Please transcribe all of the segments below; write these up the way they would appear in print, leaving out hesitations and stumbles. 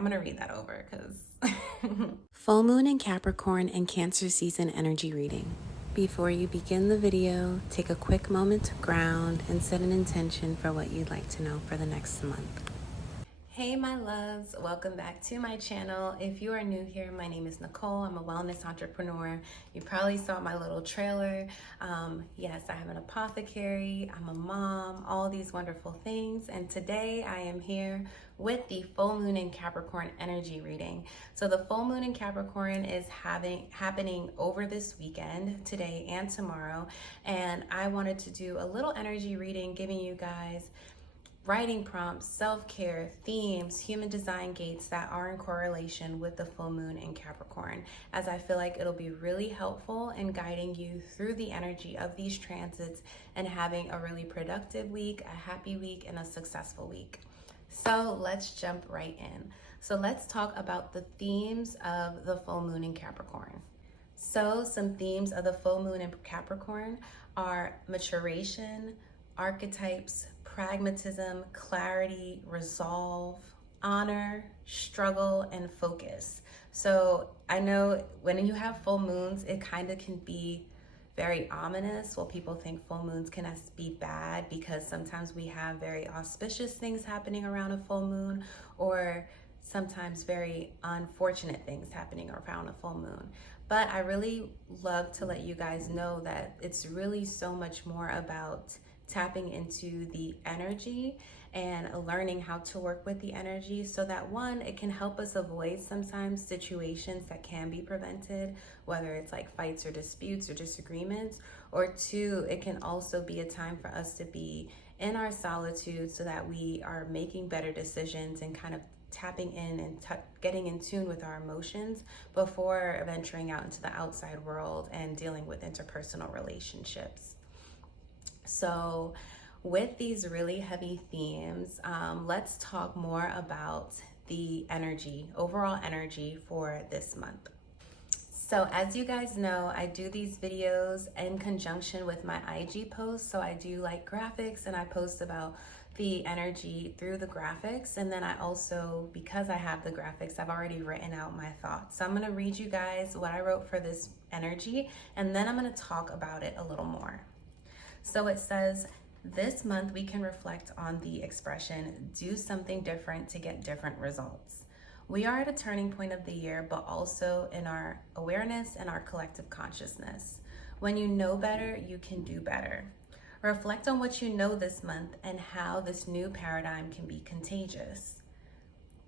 I'm gonna read that over because Full moon in Capricorn and Cancer season energy reading. Before you begin the video, take a quick moment to ground and set an intention for what you'd like to know for the next month. Hey my loves, welcome back to my channel. If you are new here, my name is Nicole. I'm a wellness entrepreneur. You probably saw my little trailer. Yes, I have an apothecary, I'm a mom, all these wonderful things. And today I am here with the full moon in Capricorn energy reading. So the full moon in Capricorn is happening over this weekend, today and tomorrow. And I wanted to do a little energy reading, giving you guys writing prompts, self-care, themes, human design gates that are in correlation with the full moon in Capricorn, as I feel like it'll be really helpful in guiding you through the energy of these transits and having a really productive week, a happy week, and a successful week. So let's jump right in. So let's talk about the themes of the full moon in Capricorn. So some themes of the full moon in Capricorn are maturation, archetypes, pragmatism, clarity, resolve, honor, struggle, and focus. So I know when you have full moons, it kind of can be very ominous. Well, people think full moons can be bad because sometimes we have very auspicious things happening around a full moon, or sometimes very unfortunate things happening around a full moon. But I really love to let you guys know that it's really so much more about tapping into the energy and learning how to work with the energy, so that one, it can help us avoid sometimes situations that can be prevented, whether it's like fights or disputes or disagreements, or two, it can also be a time for us to be in our solitude so that we are making better decisions and kind of tapping in and getting in tune with our emotions before venturing out into the outside world and dealing with interpersonal relationships. So with these really heavy themes, let's talk more about the energy, overall energy for this month. So as you guys know, I do these videos in conjunction with my IG posts. So I do like graphics and I post about the energy through the graphics. And then I also, because I have the graphics, I've already written out my thoughts. So I'm gonna read you guys what I wrote for this energy, and then I'm gonna talk about it a little more. So it says, this month we can reflect on the expression, do something different to get different results. We are at a turning point of the year, but also in our awareness and our collective consciousness. When you know better, you can do better. Reflect on what you know this month and how this new paradigm can be contagious.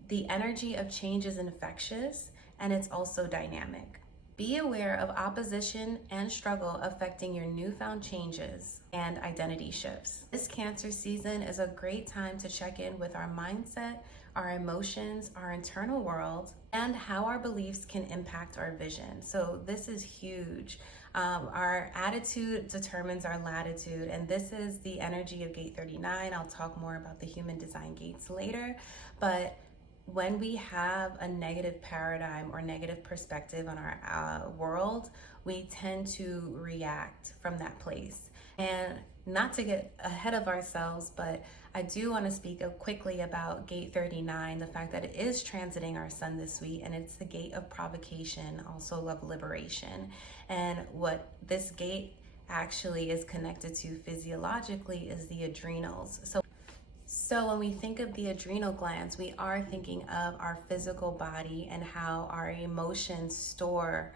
The energy of change is infectious and it's also dynamic. Be aware of opposition and struggle affecting your newfound changes and identity shifts. This Cancer season is a great time to check in with our mindset, our emotions, our internal world, and how our beliefs can impact our vision. So this is huge. Our attitude determines our latitude, and this is the energy of gate 39. I'll talk more about the human design gates later, but when we have a negative paradigm or negative perspective on our world, we tend to react from that place. And not to get ahead of ourselves, but I do want to speak quickly about gate 39, the fact that it is transiting our sun this week, and it's the gate of provocation, also of liberation. And what this gate actually is connected to physiologically is the adrenals. So when we think of the adrenal glands, we are thinking of our physical body and how our emotions store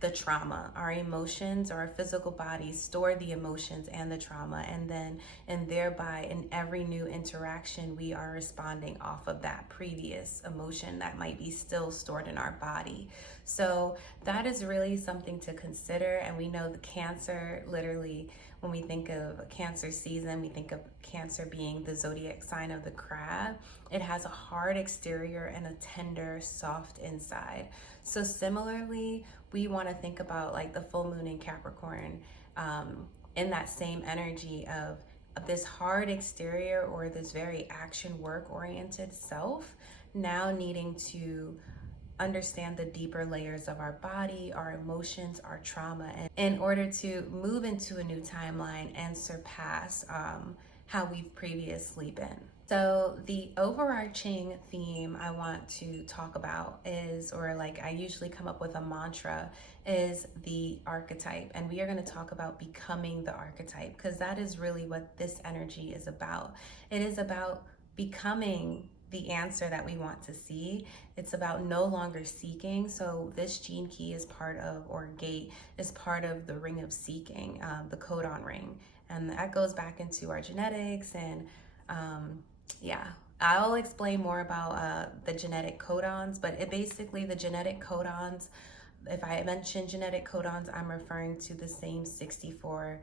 the trauma. Our emotions, or our physical bodies, store the emotions and the trauma, and thereby in every new interaction we are responding off of that previous emotion that might be still stored in our body. So that is really something to consider. And we know the Cancer, literally, when we think of Cancer season, we think of Cancer being the zodiac sign of the crab. It has a hard exterior and a tender, soft inside. So similarly, we want to think about like the full moon in Capricorn in that same energy of this hard exterior, or this very action work oriented self, now needing to understand the deeper layers of our body, our emotions, our trauma, and in order to move into a new timeline and surpass how we've previously been. So the overarching theme I want to talk about is, or like I usually come up with a mantra, is the archetype. And we are going to talk about becoming the archetype, because that is really what this energy is about. It is about becoming the answer that we want to see. It's about no longer seeking. So this gene key is part of, or gate is part of the ring of seeking, the codon ring. And that goes back into our genetics and yeah, I'll explain more about the genetic codons, but it basically, the genetic codons, if I mention genetic codons, I'm referring to the same 64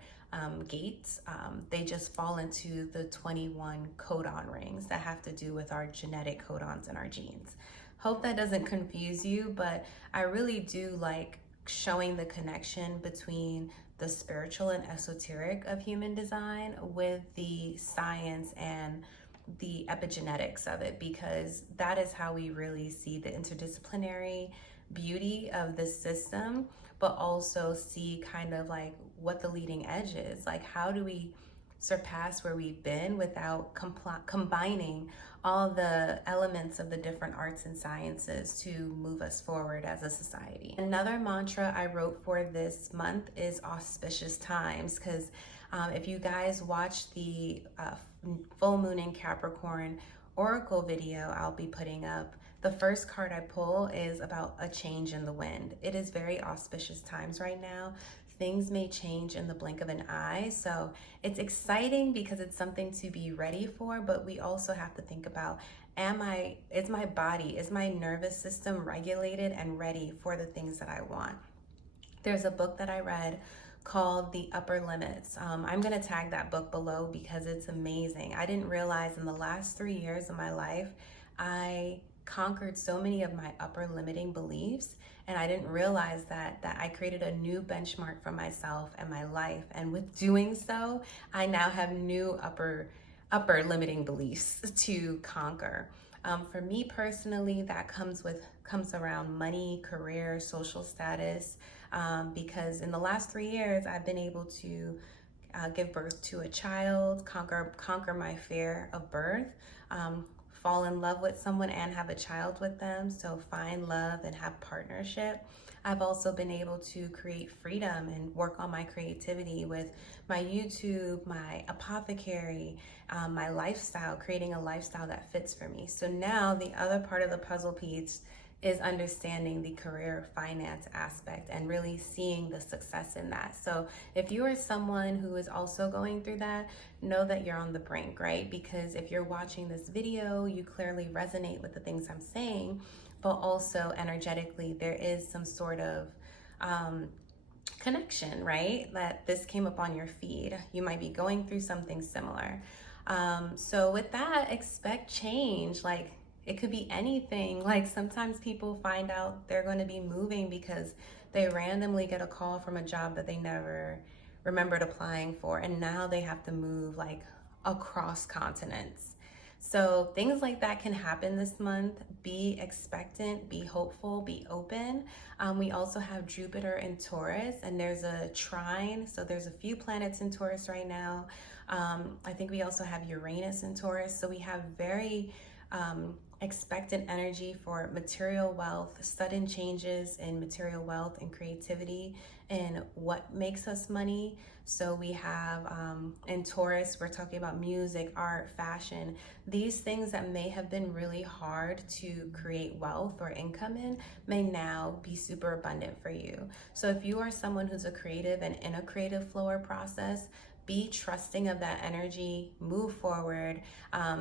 gates. They just fall into the 21 codon rings that have to do with our genetic codons and our genes. Hope that doesn't confuse you, but I really do like showing the connection between the spiritual and esoteric of human design with the science and the epigenetics of it, because that is how we really see the interdisciplinary beauty of the system, but also see kind of like what the leading edge is. Like, how do we surpass where we've been without combining all the elements of the different arts and sciences to move us forward as a society. Another mantra I wrote for this month is auspicious times, because if you guys watch the full moon in Capricorn oracle video I'll be putting up, the first card I pull is about a change in the wind. It is very auspicious times right now. Things may change in the blink of an eye. So it's exciting because it's something to be ready for, but we also have to think about, is my body, is my nervous system regulated and ready for the things that I want? There's a book that I read called The Upper Limits. I'm gonna tag that book below because it's amazing. I didn't realize in the last 3 years of my life, I conquered so many of my upper limiting beliefs, and I didn't realize that I created a new benchmark for myself and my life. And with doing so, I now have new upper limiting beliefs to conquer. For me personally, that comes around money, career, social status, because in the last 3 years, I've been able to give birth to a child, conquer my fear of birth, fall in love with someone and have a child with them, so find love and have partnership. I've also been able to create freedom and work on my creativity with my YouTube, my apothecary, my lifestyle, creating a lifestyle that fits for me. So now the other part of the puzzle piece is understanding the career finance aspect and really seeing the success in that. So if you are someone who is also going through that, know that you're on the brink, right? Because if you're watching this video, you clearly resonate with the things I'm saying, but also energetically, there is some sort of connection, right? That this came up on your feed. You might be going through something similar. So with that, expect change. Like, it could be anything. Like, sometimes people find out they're going to be moving because they randomly get a call from a job that they never remembered applying for, and now they have to move like across continents. So things like that can happen this month. Be expectant, be hopeful, be open. We also have Jupiter in Taurus, and there's a trine. So there's a few planets in Taurus right now. I think we also have Uranus in Taurus. So we have very expectant energy for material wealth, sudden changes in material wealth and creativity and what makes us money. So we have in Taurus, we're talking about music, art, fashion, these things that may have been really hard to create wealth or income in may now be super abundant for you. So if you are someone who's a creative and in a creative flow or process, be trusting of that energy, move forward,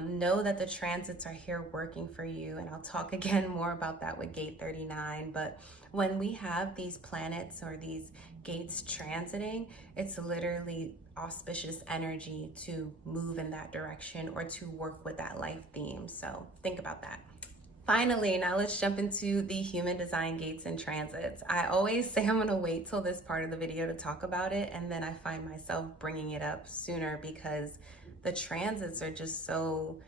know that the transits are here working for you. And I'll talk again more about that with gate 39. But when we have these planets or these gates transiting, it's literally auspicious energy to move in that direction or to work with that life theme. So think about that. Finally, now let's jump into the human design gates and transits. I always say I'm gonna wait till this part of the video to talk about it, and then I find myself bringing it up sooner because the transits are just so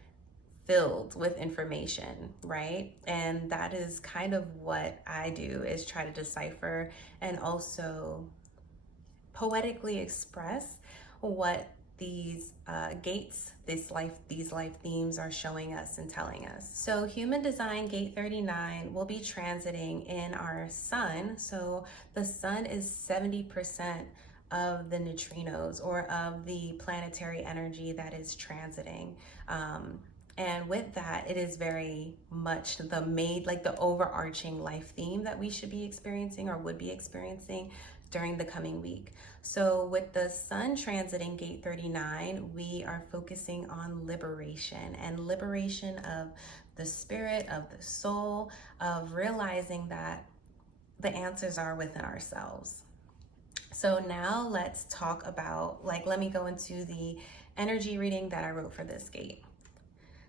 filled with information, right? And that is kind of what I do, is try to decipher and also poetically express what these gates, these life themes are showing us and telling us. So human design gate 39 will be transiting in our sun. So the sun is 70% of the neutrinos, or of the planetary energy that is transiting. And with that, it is very much the overarching life theme that we should be experiencing, or would be experiencing during the coming week. So with the sun transiting gate 39, we are focusing on liberation, and liberation of the spirit, of the soul, of realizing that the answers are within ourselves. So now let's talk about, let me go into the energy reading that I wrote for this gate.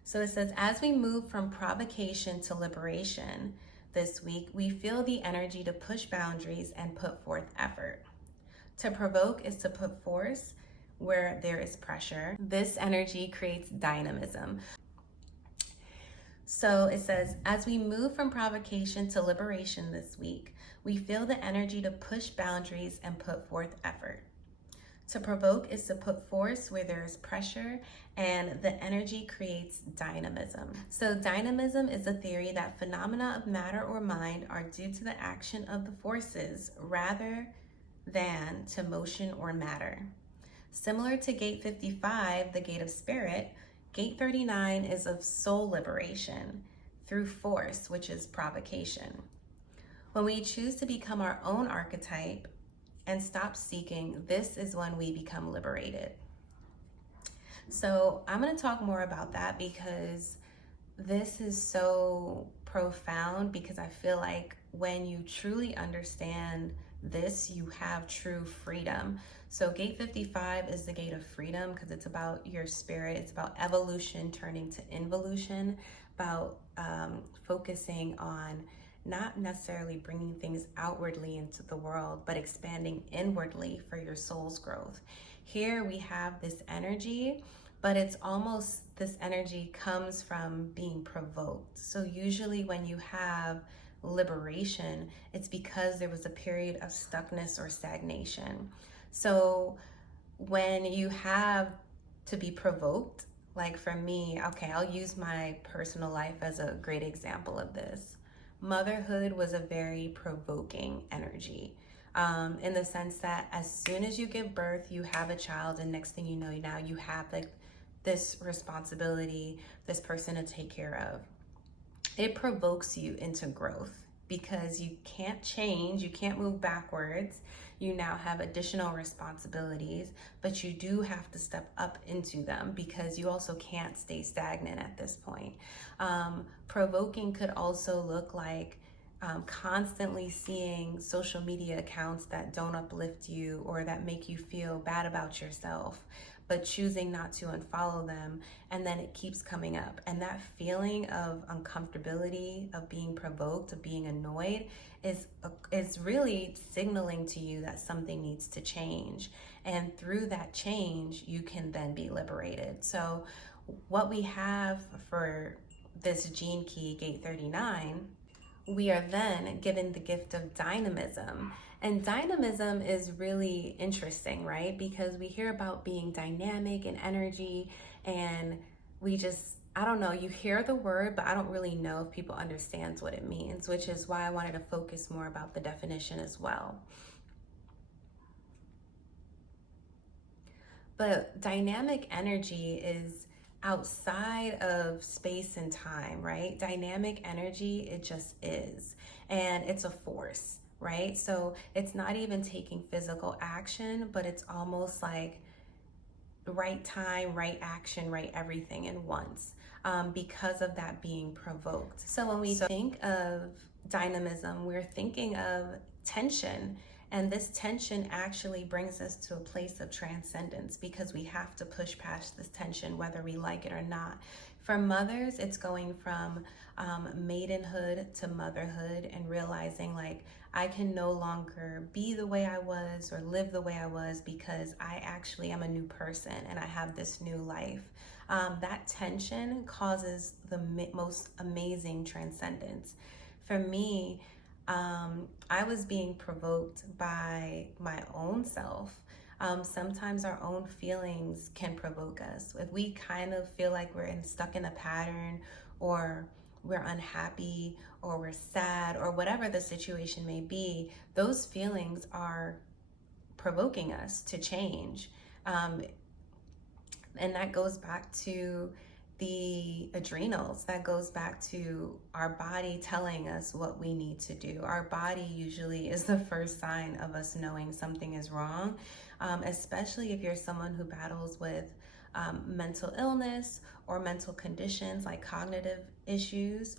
So it says, as we move from provocation to liberation this week, we feel the energy to push boundaries and put forth effort. To provoke is to put force where there is pressure. This energy creates dynamism. So it says, as we move from provocation to liberation this week, we feel the energy to push boundaries and put forth effort. To provoke is to put force where there is pressure, and the energy creates dynamism. So dynamism is a theory that phenomena of matter or mind are due to the action of the forces rather than to motion or matter. Similar to gate 55, the gate of spirit, gate 39 is of soul liberation through force, which is provocation. When we choose to become our own archetype and stop seeking, this is when we become liberated. So I'm going to talk more about that, because this is so profound, because I feel like when you truly understand this, you have true freedom. So gate 55 is the gate of freedom, because it's about your spirit. It's about evolution turning to involution, about focusing on not necessarily bringing things outwardly into the world, but expanding inwardly for your soul's growth. Here we have this energy, but it's almost, this energy comes from being provoked. So usually when you have liberation, it's because there was a period of stuckness or stagnation. So when you have to be provoked, like for me, okay, I'll use my personal life as a great example of this. Motherhood was a very provoking energy, in the sense that as soon as you give birth, you have a child, and next thing you know, now you have this responsibility, this person to take care of. It provokes you into growth, because you can't change, you can't move backwards. You now have additional responsibilities, but you do have to step up into them, because you also can't stay stagnant at this point. Provoking could also look like constantly seeing social media accounts that don't uplift you or that make you feel bad about yourself, but choosing not to unfollow them, and then it keeps coming up. And that feeling of uncomfortability, of being provoked, of being annoyed, is really signaling to you that something needs to change. And through that change, you can then be liberated. So what we have for this gene key, gate 39, we are then given the gift of dynamism. And dynamism is really interesting, right? Because we hear about being dynamic and energy, and I don't know, you hear the word, but I don't really know if people understand what it means, which is why I wanted to focus more about the definition as well. But dynamic energy is outside of space and time, right? Dynamic energy, it just is. And it's a force, right? So it's not even taking physical action, but it's almost like right time, right action, right everything in once, because of that being provoked. So when we think of dynamism, we're thinking of tension. And this tension actually brings us to a place of transcendence, because we have to push past this tension, whether we like it or not. For mothers, it's going from maidenhood to motherhood, and realizing like, I can no longer be the way I was or live the way I was, because I actually am a new person and I have this new life. That tension causes the most amazing transcendence. For me, I was being provoked by my own self. Sometimes our own feelings can provoke us. If we kind of feel like we're stuck in a pattern, or we're unhappy, or we're sad, or whatever the situation may be, those feelings are provoking us to change. And that goes back to the adrenals. That goes back to our body telling us what we need to do. Our body usually is the first sign of us knowing something is wrong, especially if you're someone who battles with mental illness or mental conditions like cognitive issues.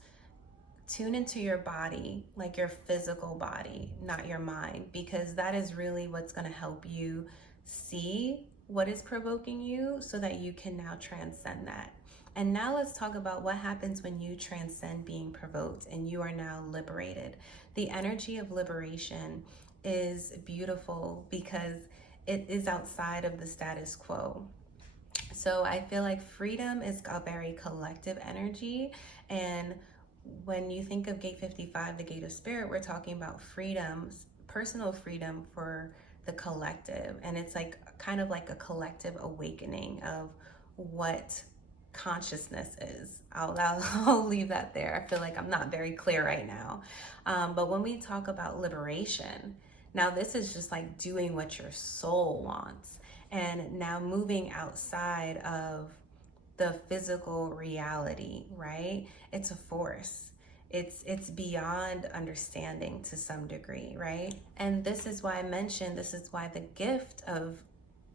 Tune into your body, like your physical body, not your mind, because that is really what's going to help you see what is provoking you so that you can now transcend that. And now let's talk about what happens when you transcend being provoked and you are now liberated. The energy of liberation is beautiful because it is outside of the status quo. So I feel like freedom is a very collective energy. And when you think of Gate 55, the Gate of Spirit, we're talking about freedoms, personal freedom for the collective. And it's like kind of like a collective awakening of what consciousness is. I'll leave that there. I feel like I'm not very clear right now. But when we talk about liberation, now this is just like doing what your soul wants, and now moving outside of the physical reality, right? It's a force. It's beyond understanding to some degree, right? And this is why I mentioned, this is why the gift of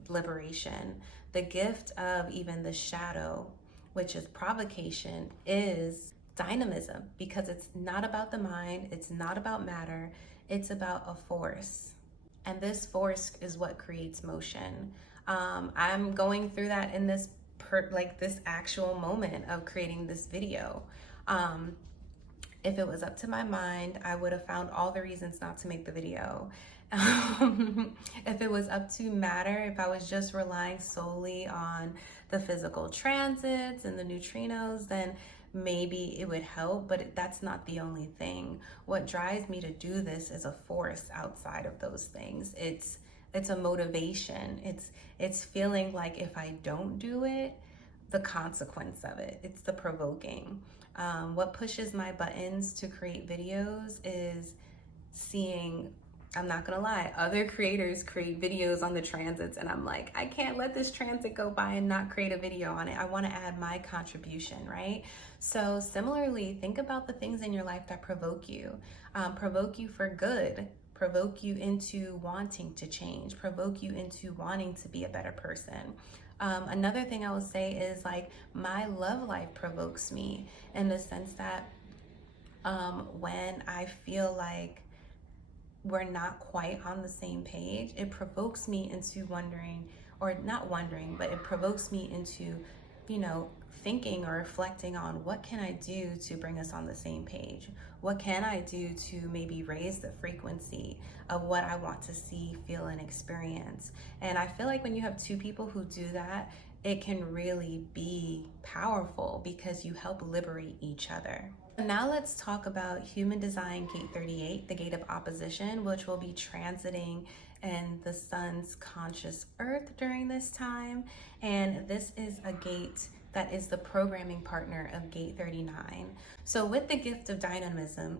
liberation, the gift of even the shadow, which is provocation, is dynamism, because it's not about the mind, it's not about matter, it's about a force. And this force is what creates motion. I'm going through that in this this actual moment of creating this video. If it was up to my mind, I would have found all the reasons not to make the video. If it was up to matter, if I was just relying solely on the physical transits and the neutrinos, then maybe it would help, but that's not the only thing. What drives me to do this is a force outside of those things. It's a motivation. It's feeling like if I don't do it, the consequence of it. It's the provoking. What pushes my buttons to create videos is seeing, I'm not gonna lie, other creators create videos on the transits, and I'm like, I can't let this transit go by and not create a video on it. I wanna add my contribution, right? So similarly, think about the things in your life that provoke you for good, provoke you into wanting to change, provoke you into wanting to be a better person. Another thing I will say is like my love life provokes me in the sense that when I feel like we're not quite on the same page, it provokes me into wondering, or not wondering, but it provokes me into, thinking or reflecting on what can I do to bring us on the same page? What can I do to maybe raise the frequency of what I want to see, feel, and experience? And I feel like when you have two people who do that, it can really be powerful because you help liberate each other. Now let's talk about Human Design Gate 38, the Gate of Opposition, which will be transiting in the Sun's conscious Earth during this time. And this is a gate that is the programming partner of Gate 39. So with the gift of dynamism,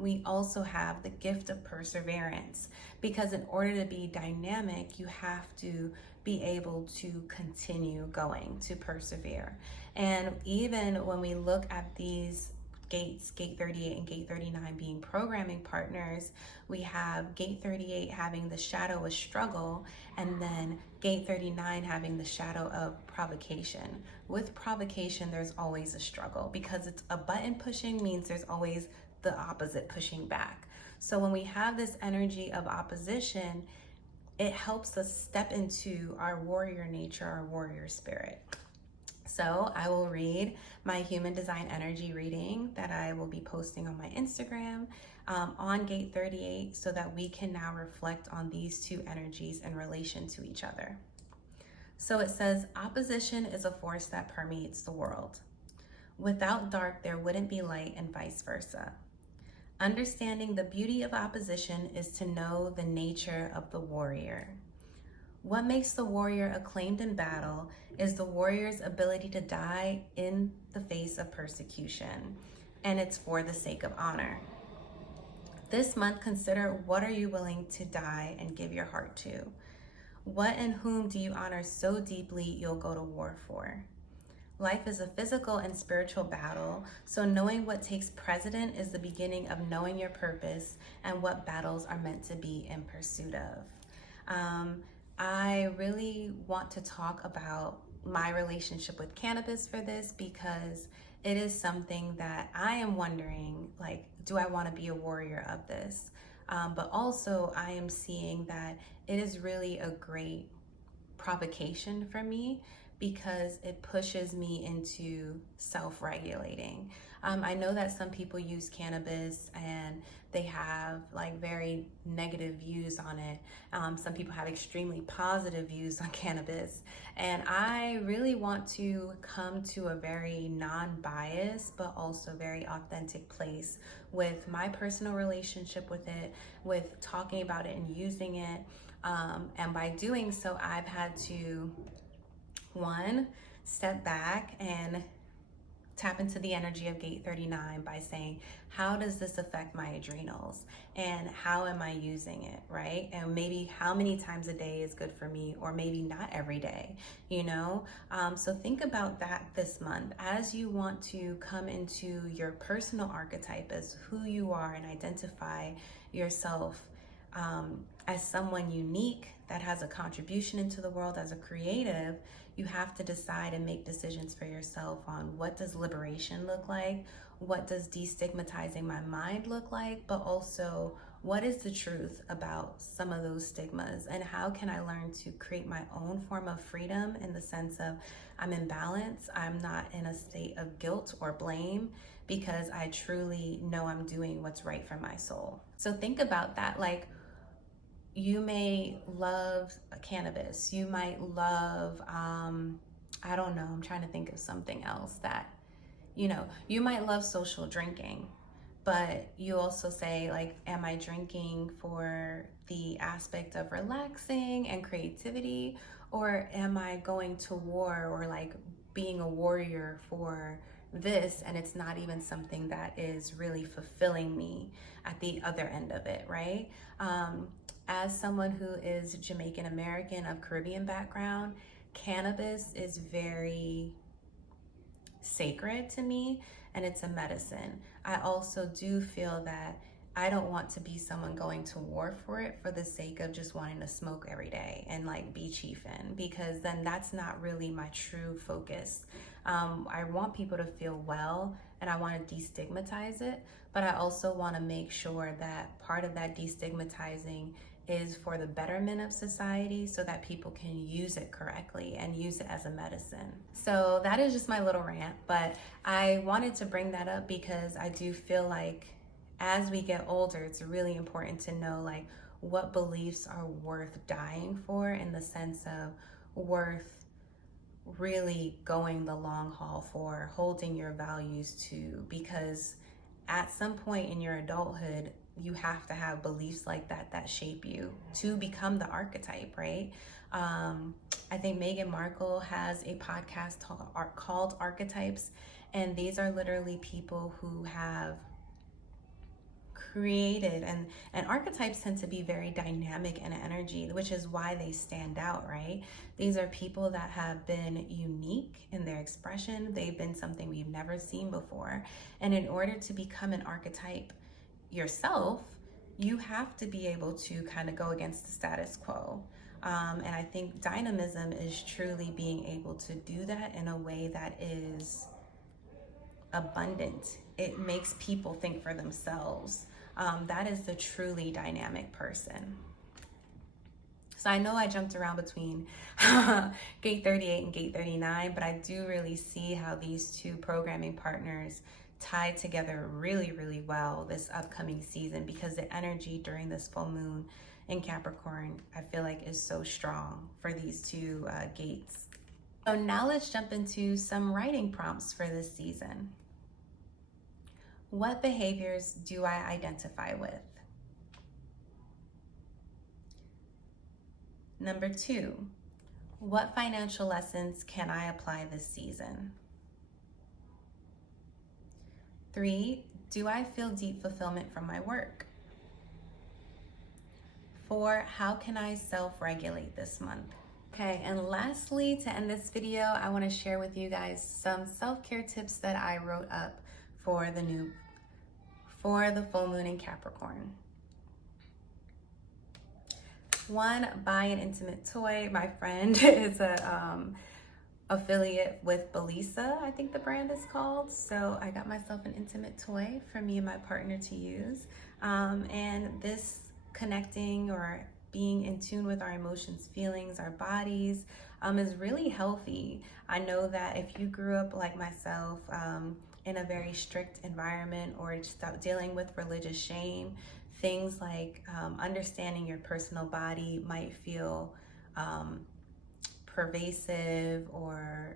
we also have the gift of perseverance, because in order to be dynamic, you have to be able to continue going, to persevere. And even when we look at these gates, Gate 38 and Gate 39 being programming partners, we have Gate 38 having the shadow of struggle, and then Gate 39 having the shadow of provocation. With provocation, there's always a struggle, because it's a button pushing means there's always the opposite pushing back. So when we have this energy of opposition, it helps us step into our warrior nature, our warrior spirit. So I will read my Human Design Energy reading that I will be posting on my Instagram on Gate 38, so that we can now reflect on these two energies in relation to each other. So it says, opposition is a force that permeates the world. Without dark, there wouldn't be light, and vice versa. Understanding the beauty of opposition is to know the nature of the warrior. What makes the warrior acclaimed in battle is the warrior's ability to die in the face of persecution, and it's for the sake of honor. This month, consider, what are you willing to die and give your heart to? What and whom do you honor so deeply you'll go to war for? Life is a physical and spiritual battle, so knowing what takes precedent is the beginning of knowing your purpose and what battles are meant to be in pursuit of. I really want to talk about my relationship with cannabis for this, because it is something that I am wondering, like, do I want to be a warrior of this? But also I am seeing that it is really a great provocation for me, because it pushes me into self-regulating. I know that some people use cannabis and they have like very negative views on it. Some people have extremely positive views on cannabis. And I really want to come to a very non-biased but also very authentic place with my personal relationship with it, with talking about it and using it. And by doing so, I've had to, one, step back and tap into the energy of gate 39 by saying, how does this affect my adrenals and how am I using it, right? And maybe how many times a day is good for me, or maybe not every day, you know? So think about that this month as you want to come into your personal archetype as who you are and identify yourself as someone unique that has a contribution into the world as a creative. You have to decide and make decisions for yourself on, what does liberation look like? What does destigmatizing my mind look like? But also, what is the truth about some of those stigmas? And how can I learn to create my own form of freedom, in the sense of I'm in balance, I'm not in a state of guilt or blame, because I truly know I'm doing what's right for my soul. So think about that. Like, you may love cannabis, you might love, I don't know, I'm trying to think of something else that, you might love social drinking, but you also say, like, am I drinking for the aspect of relaxing and creativity, or am I going to war, or like being a warrior for this, and it's not even something that is really fulfilling me at the other end of it, right? As someone who is Jamaican American of Caribbean background, cannabis is very sacred to me, and it's a medicine. I also do feel that I don't want to be someone going to war for it for the sake of just wanting to smoke every day and like be chiefin', because then that's not really my true focus. I want people to feel well, and I want to destigmatize it, but I also want to make sure that part of that destigmatizing is for the betterment of society, so that people can use it correctly and use it as a medicine. So that is just my little rant, but I wanted to bring that up because I do feel like as we get older, it's really important to know, like, what beliefs are worth dying for, in the sense of worth really going the long haul for, holding your values to, because at some point in your adulthood, you have to have beliefs like that shape you to become the archetype, right? I think Meghan Markle has a podcast called Archetypes, and these are literally people who have created, and archetypes tend to be very dynamic in energy, which is why they stand out, right? These are people that have been unique in their expression. They've been something we've never seen before, and in order to become an archetype yourself, you have to be able to kind of go against the status quo. And I think dynamism is truly being able to do that in a way that is abundant. It makes people think for themselves. That is the truly dynamic person. So I know I jumped around between gate 38 and gate 39, but I do really see how these two programming partners tied together really, really well this upcoming season, because the energy during this full moon in Capricorn, I feel like, is so strong for these two gates. So now let's jump into some writing prompts for this season. What behaviors do I identify with? Number 2, what financial lessons can I apply this season? 3, do I feel deep fulfillment from my work? 4, how can I self-regulate this month? Okay, and lastly, to end this video, I want to share with you guys some self-care tips that I wrote up for the full moon in Capricorn. 1, buy an intimate toy. My friend is a affiliate with Bellesa, I think the brand is called. So I got myself an intimate toy for me and my partner to use. And this connecting or being in tune with our emotions, feelings, our bodies is really healthy. I know that if you grew up like myself in a very strict environment or just dealing with religious shame, things like understanding your personal body might feel pervasive or,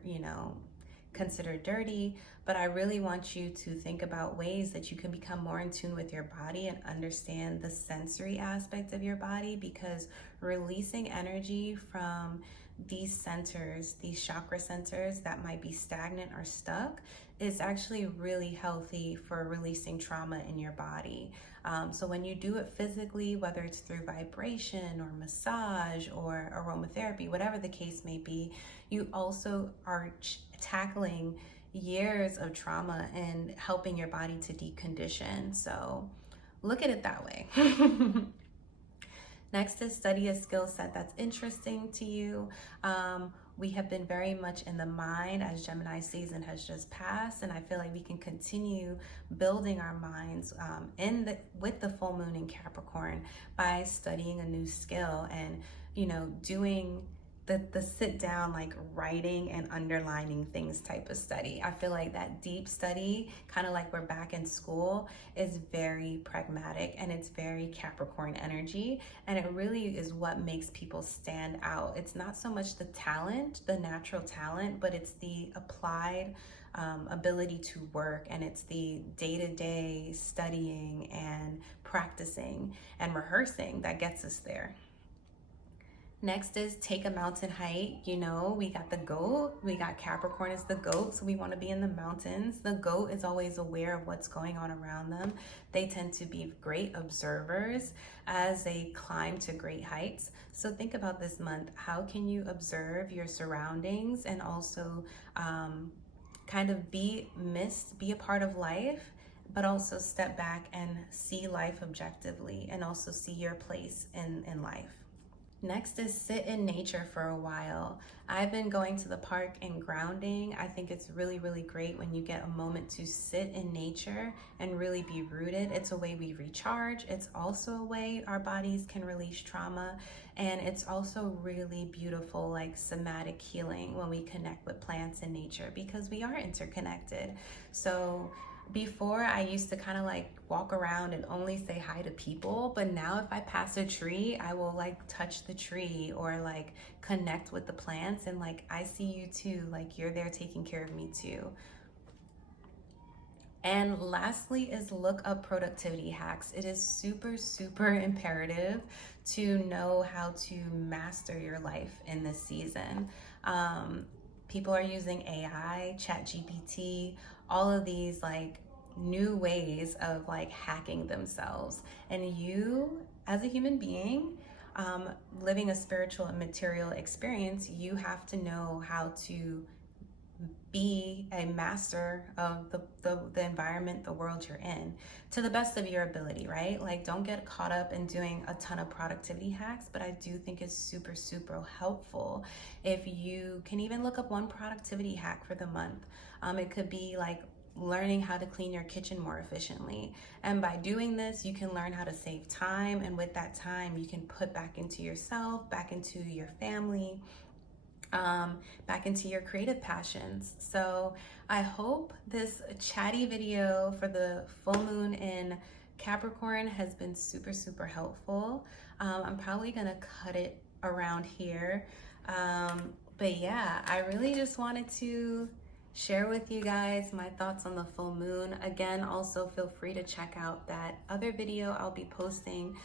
considered dirty, but I really want you to think about ways that you can become more in tune with your body and understand the sensory aspect of your body, because releasing energy from these centers, these chakra centers that might be stagnant or stuck, is actually really healthy for releasing trauma in your body. So when you do it physically, whether it's through vibration or massage or aromatherapy, whatever the case may be, you also are tackling years of trauma and helping your body to decondition. So look at it that way. Next is study a skill set that's interesting to you. We have been very much in the mind as Gemini season has just passed, and I feel like we can continue building our minds with the full moon in Capricorn by studying a new skill and, doing the sit down, like writing and underlining things type of study. I feel like that deep study, kind of like we're back in school, is very pragmatic and it's very Capricorn energy. And it really is what makes people stand out. It's not so much the talent, the natural talent, but it's the applied ability to work, and it's the day-to-day studying and practicing and rehearsing that gets us there. Next is take a mountain hike. We got the goat. We got Capricorn as the goat, so we want to be in the mountains. The goat is always aware of what's going on around them. They tend to be great observers as they climb to great heights. So think about this month. How can you observe your surroundings and also kind of be a part of life, but also step back and see life objectively and also see your place in life. Next is sit in nature for a while. I've been going to the park and grounding. I think it's really, really great when you get a moment to sit in nature and really be rooted. It's a way we recharge. It's also a way our bodies can release trauma. And it's also really beautiful, like somatic healing when we connect with plants and nature, because we are interconnected. So before, I used to kind of like walk around and only say hi to people, but now if I pass a tree, I will like touch the tree or like connect with the plants and like, I see you too, like you're there taking care of me too. And lastly is look up productivity hacks. It is super, super imperative to know how to master your life in this season. People are using AI, ChatGPT, all of these like new ways of like hacking themselves. And you, as a human being, living a spiritual and material experience, you have to know how to be a master of the environment, the world you're in, to the best of your ability, right? Like, don't get caught up in doing a ton of productivity hacks, but I do think it's super, super helpful if you can even look up one productivity hack for the month. It could be like learning how to clean your kitchen more efficiently. And by doing this, you can learn how to save time. And with that time, you can put back into yourself, back into your family, back into your creative passions. So I hope this chatty video for the full moon in Capricorn has been super, super helpful. I'm probably gonna cut it around here. But yeah, I really just wanted to share with you guys my thoughts on the full moon. Again, also feel free to check out that other video I'll be posting.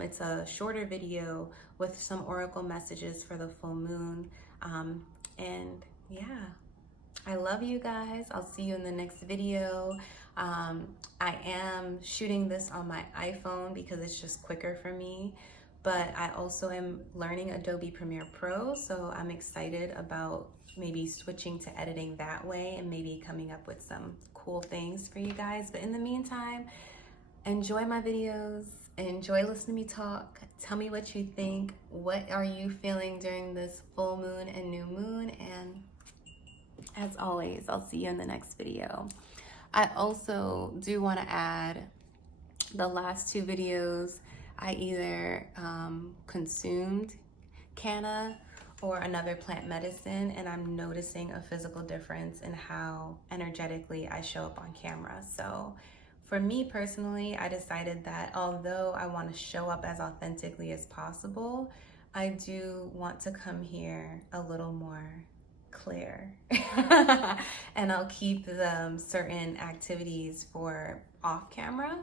It's a shorter video with some oracle messages for the full moon. And yeah, I love you guys. I'll see you in the next video. I am shooting this on my iPhone because it's just quicker for me, but I also am learning Adobe Premiere Pro, so I'm excited about maybe switching to editing that way and maybe coming up with some cool things for you guys. But in the meantime, enjoy my videos, enjoy listening to me talk. Tell me what you think. What are you feeling during this full moon and new moon? And as always, I'll see you in the next video. I also do want to add the last two videos I either consumed canna or another plant medicine, and I'm noticing a physical difference in how energetically I show up on camera. So for me personally, I decided that although I want to show up as authentically as possible, I do want to come here a little more clear. And I'll keep the certain activities for off camera.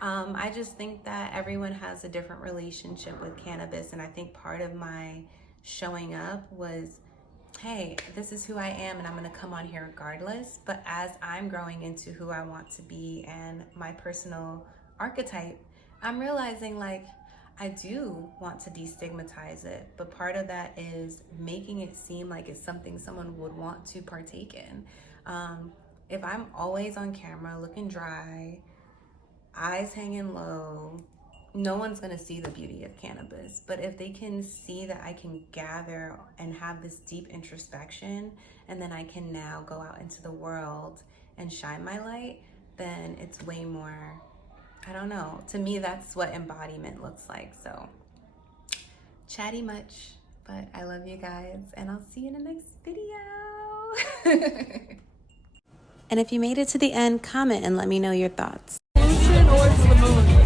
I just think that everyone has a different relationship with cannabis, and I think part of my showing up was, hey, this is who I am and I'm gonna come on here regardless. But as I'm growing into who I want to be and my personal archetype, I'm realizing like I do want to destigmatize it, but part of that is making it seem like it's something someone would want to partake in. If I'm always on camera looking dry, eyes hanging low, no one's gonna see the beauty of cannabis. But if they can see that I can gather and have this deep introspection, and then I can now go out into the world and shine my light, then it's way more, I don't know. To me, that's what embodiment looks like. So, chatty much, but I love you guys, and I'll see you in the next video. And if you made it to the end, comment and let me know your thoughts. Or to the moon.